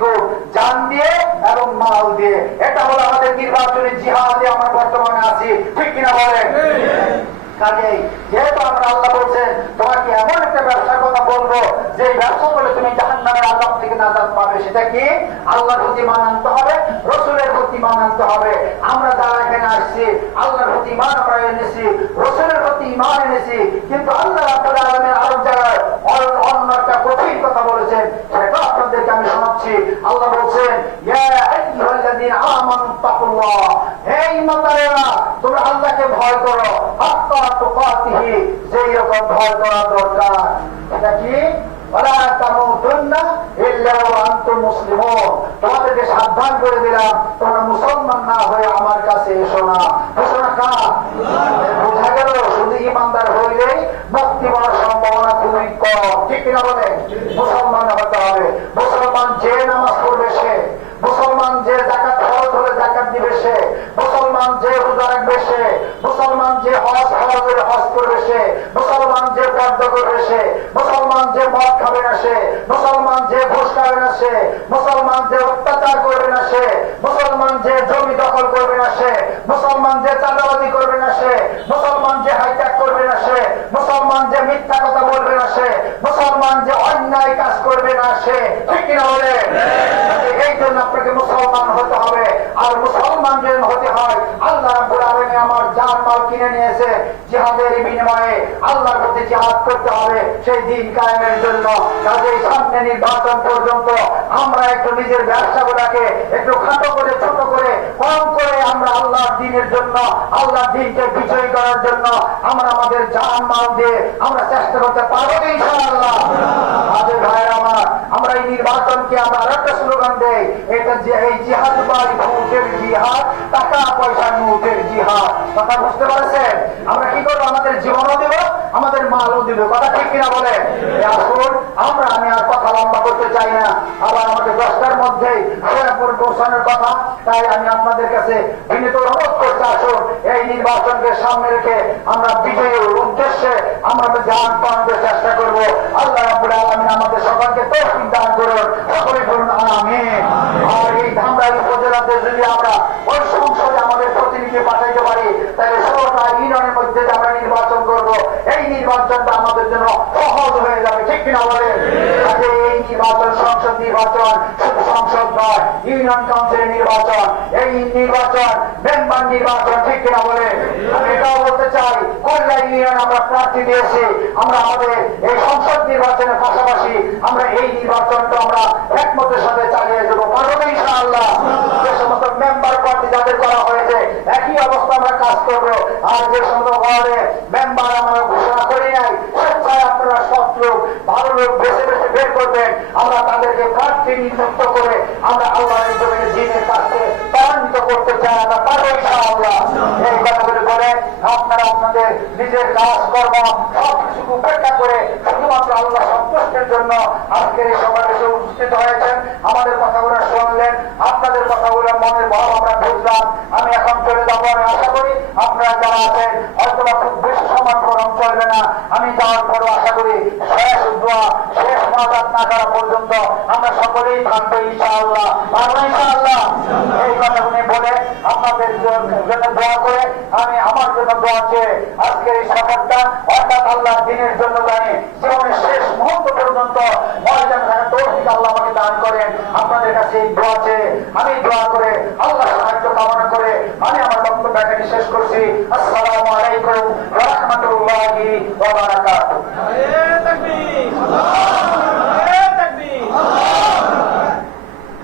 করো। জান দিয়ে এবং মাল দিয়ে। এটা হলো আমাদের নির্বাচনী জিহাদে আমরা বর্তমানে আছি। ঠিক কিনা বলেন? কাজেই, যেহেতু আমরা আল্লাহ বলছেন, তোমাকে এমন একটা ব্যবসার কথা বলব যে ব্যবসা করলে তুমি থেকে পাবে সেটা কি? আল্লাহর প্রতি মান আনতে হবে, রসুলের প্রতি মান আনতে হবে। আমরা যারা এখানে আসছি, আল্লাহর প্রতি ইমান আমরা এনেছি, রসুলের প্রতি ইমান এনেছি, কিন্তু আল্লাহ আলামিন আরও জায়গায় অন্য একটা কঠিন কথা বলেছেন। সেটা আপনাদেরকে আমি শোনাচ্ছি। আল্লাহ বলছেন রকম ভয় করা দরকার। এটা কি? তোমাদেরকে সাবধান করে দিলাম, তোমরা মুসলমান না হয়ে আমার কাছে এসো না। বোঝা গেল, শুধু ইমানদার হইলেই মুক্তি পাওয়ার সম্ভাবনা খুবই কম। ঠিক কিনা বলে মুসলমান হতে হবে। মুসলমান যে নামাজ পড়বে সে, মুসলমান যে জাকাত ফরজ হলে জাকাত দিবে সে, মুসলমান যে রোজা রাখবে সে মুসলমান যে হজ ফরজ হজ করবে সে মুসলমান যে পর্দা করবে সে মুসলমান যে মদ খাবে না সে মুসলমান যে ঘুষ খাবে না সে মুসলমান যে অত্যাচার করবে না সে মুসলমান যে জমি দখল করবে না সে মুসলমান যে চাঁদাবাদি করবে না সে মুসলমান যে হাইজ্যাক করবে না সে মুসলমান যে মিথ্যা কথা বলবে না সে মুসলমান যে অন্যায় কাজ করবে না সে ঠিক কিনা বলে এই জন্য আপনাকে মুসলমান হতে হবে আর মুসলমান যদি হতে হয়, আল্লাহ রাব্বুল আমার জান মাল কিনে নিয়েছে। জিহাদের বিনিময়ে আল্লাহর প্রতি জিহাদ করতে হবে। সেই দিন কায়েমের জন্য কাজেই সামনে নির্বাচন পর্যন্ত আমরা একটু নিজের ব্যবসাগুলোকে একটু খাটো করে, ছোট করে, কম করে আমরা আল্লাহর দিনের জন্য, আল্লাহর দিনকে বিজয়ী করার জন্য আমরা আমাদের জান মাল দিয়ে আমরা চেষ্টা করতে পারব ইনশাআল্লাহ। আজে ভাইয়ের আমার আমরা এই নির্বাচনকে আমরা আরেকটা স্লোগান দেই। এটা যে এই জিহাদ বাই ভোটের জিহাদ, টাকা পয়সা নোটের জিহাদ। কথা বুঝতে পারছেন? আমরা কি করব? আমাদের জীবনও দেব, আমাদের মালও দেব। কথা ঠিক কিনা বলে আসুন, আমরা, আমি আর কথা লম্বা করতে চাই না। আবার আমাদের দশটার মধ্যেই সৈয়াপুর পৌঁছানোর কথা, তাই আমি আপনাদের কাছে বিনীত অনুরোধ করতে আসুন, এই নির্বাচনকে সামনে রেখে আমরা বিজয়ের উদ্দেশ্যে আমরা জান পাওয়ার চেষ্টা করব। আল্লাহ রাব্বুল সকলকে তৌফিক দান করুন সকলে বলুন আমিন। আর এই ধামরা উপজেলাতে যদি আমরা ওই সংসদে আমাদের প্রতিনিধি পাঠাইতে পারি, তাহলে ষোলোটা ইউনিয়নের মধ্যে আমরা নির্বাচন করব, এই নির্বাচনটা আমাদের জন্য সহজ হয়ে যাবে, ঠিক কিনা বলেন? এই নির্বাচন সংসদ নির্বাচন শুধু সংসদ নয়, ইউনিয়ন কাউন্সিলের নির্বাচন, এই নির্বাচন, মেম্বার নির্বাচন, ঠিক কিনা বলেন? আমি এটাও বলতে ইউনিয়ন আমরা প্রার্থী দিয়েছি। আমরা আমাদের এই সংসদ নির্বাচনের পাশাপাশি আমরা এই নির্বাচনটা আমরা একমতের সাথে চালিয়ে যাব। পারব ইনশাআল্লাহ যে সমস্ত মেম্বার প্রার্থী যাদের করা হয়েছে, একই অবস্থা আমরা কাজ করব। আর যে সমস্ত ওয়ার্ডে মেম্বার আমরা ঘোষণা করি নাই, স্বেচ্ছায় আপনারা সব ভালো লোক বেছে বেছে বের করবেন। আমরা তাদেরকে প্রার্থী নিযুক্ত করে আমরা আল্লাহ জমিনের দিনের কাছে ত্বরান্বিত করতে চাই আমরা পারব ইনশাআল্লাহ এই কথাগুলি বলে আপনারা আপনাদের নিজের সবকিছু উপেক্ষা করে শুধুমাত্র আল্লাহ সন্তুষ্টের জন্য এই উপস্থিত হয়েছেন। আমাদের কথাগুলো শুনলেন, আপনাদের কথাগুলো মনের ভাব আমরা বুঝলাম। আমি এখন চলে যাব আমি আশা করি আপনারা যারা আছেন হয়তো খুব বেশি সময় চলবে না। আমি যাওয়ার পরও আশা করি শেষ দোয়া, শেষ মাদাত না করা পর্যন্ত আমরা সকলেই থাকব ইনশাআল্লাহ। এই কথাগুলি বলে আপনাদের জন্য দোয়া করে আমি আমার জন্য দোয়া চেয়ে আজকের এই সফরটা অর্থাৎ আল্লাহ দিনের জন্য জানি জীবনের শেষ মুহূর্ত পর্যন্ত কাছে আমি করে আমি আমার বক্তব্য শেষ করছি।